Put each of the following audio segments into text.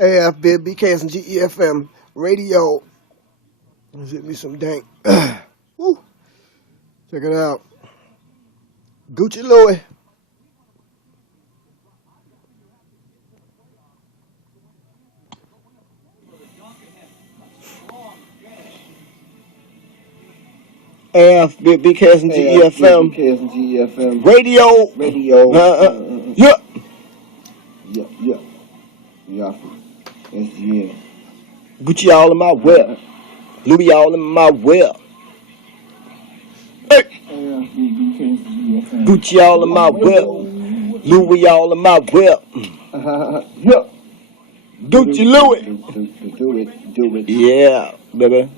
AFB, BKS, and GEFM radio. Let's hit me some dank. Woo. Check it out. Gucci Louie. AFB, BKS, and GEFM radio. Yeah. SGN. Gucci all in my whip. Louis all in my whip. Hey. Gucci all in my whip. Louis all in my whip. Yeah. Gucci Louis. Do it. Yeah, baby.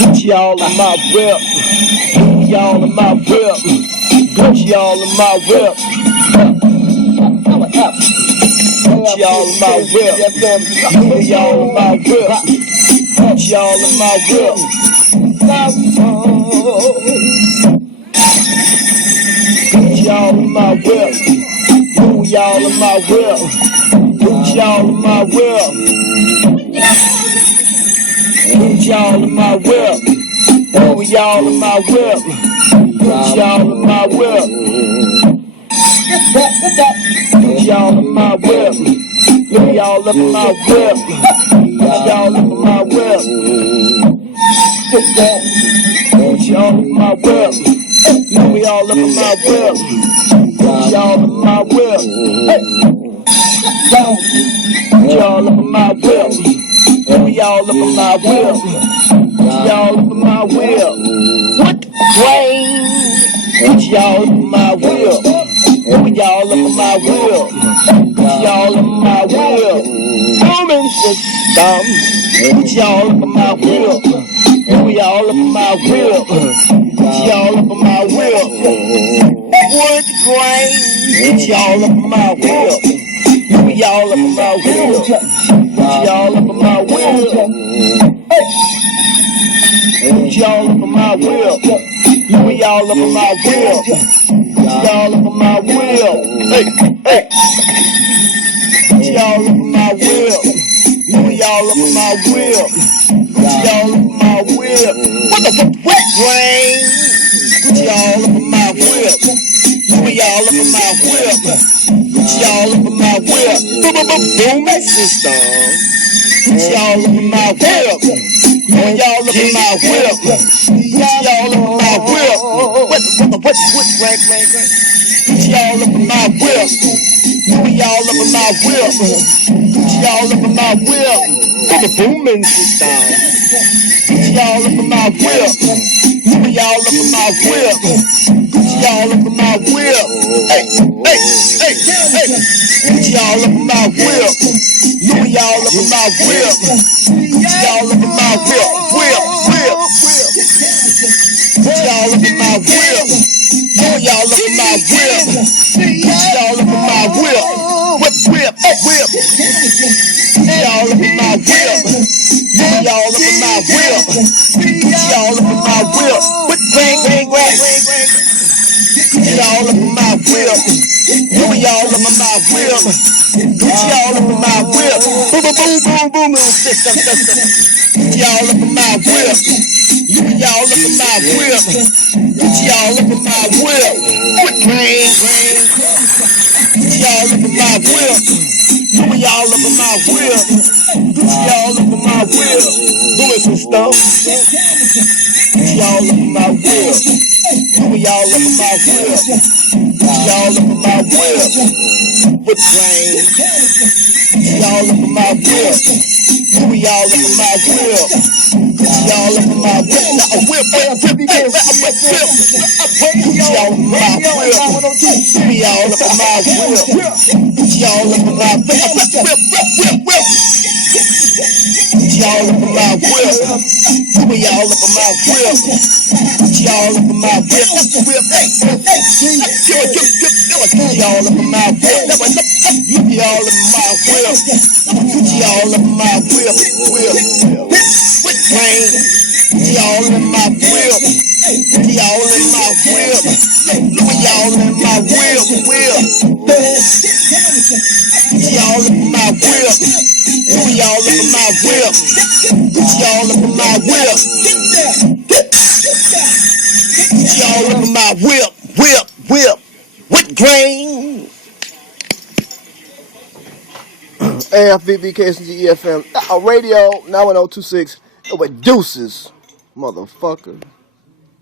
Gucci all in my whip. Gucci all in my whip. Gucci all in my whip. Gucci all in my whip. Gucci all in my whip. Gucci all in my whip. Gucci all in my whip. Gucci all in my whip. Gucci all in my whip. Gucci all in my whip. Louis all in my whip. Gucci all in my whip. Gucci all in my whip. Louis all up in my whip. Gucci all up in my whip. Gucci all in my whip. Louis all up in my whip. Gucci all in my whip. Gucci all up in my whip. Louis all up in my whip. Gucci all up in my whip. What the rain? Gucci all up in my whip. Louis all up in my whip. Gucci all up in my whip. Booming system. Gucci all up in my whip. Louis all up in my whip. Gucci all up in my whip. What the rain? Gucci all up in my whip. Louis all up in my whip. Gucci all up in my whip. Gucci all up in my whip. Louis all up in my whip. Gucci all up in my whip. Hey, hey. Gucci all up in my whip. Louis all up in my whip. Gucci all up in my whip. What the fuck? Wet rain. Gucci all up in my whip. Louis all up in my whip. Gucci all up in my whip. Boom, boom, boom, boom, that system. Gucci all up in my whip. Louis all up in my whip. Gucci all up in my whip. What, rank? Gucci all up in my whip. Louis all up in my whip. Gucci all up in my whip. The booming system. Gucci all up in my whip. Louis all up in my whip. Gucci all up in my whip. Hey. Gucci all up in my whip. Louis all up in my whip. Gucci all up in my whip. Gucci all up in my whip. Louis all up in my whip. Gucci all up in my whip. Whip. Gucci all up in my whip. Louis all up in my whip. Gucci all up in my whip. Ring. Gucci all up in my whip. Louis all up in my whip. Gucci all up in my whip. Boom, system. Gucci all up in my whip. Louis all up in my whip. Gucci all up in my whip. Ring. Gucci all up in my whip. Louis all up in my whip. Gucci all up in my whip. Doing some stuff. Gucci all up in my whip. Louis all up in my whip. Gucci all up in my whip. With rain. Gucci all up in my whip. Louis all up in my whip. Gucci all up in my whip. Now a whip. Gucci all up in my whip. Louis all up in my whip. Gucci all up in my whip. Gucci all up in my whip. Louis all up in my whip. Gucci all up in my whip. Gucci all up in my whip. Louis all up in my whip. Gucci all up in my whip. With rain. Gucci all in my whip. Y'all in my whip. Y'all in my whip. Y'all in my whip. Y'all in my whip. Y'all in my whip. Y'all in my whip. With grain. AFVB, KSNG, EFM, radio, 91026, with deuces, motherfucker.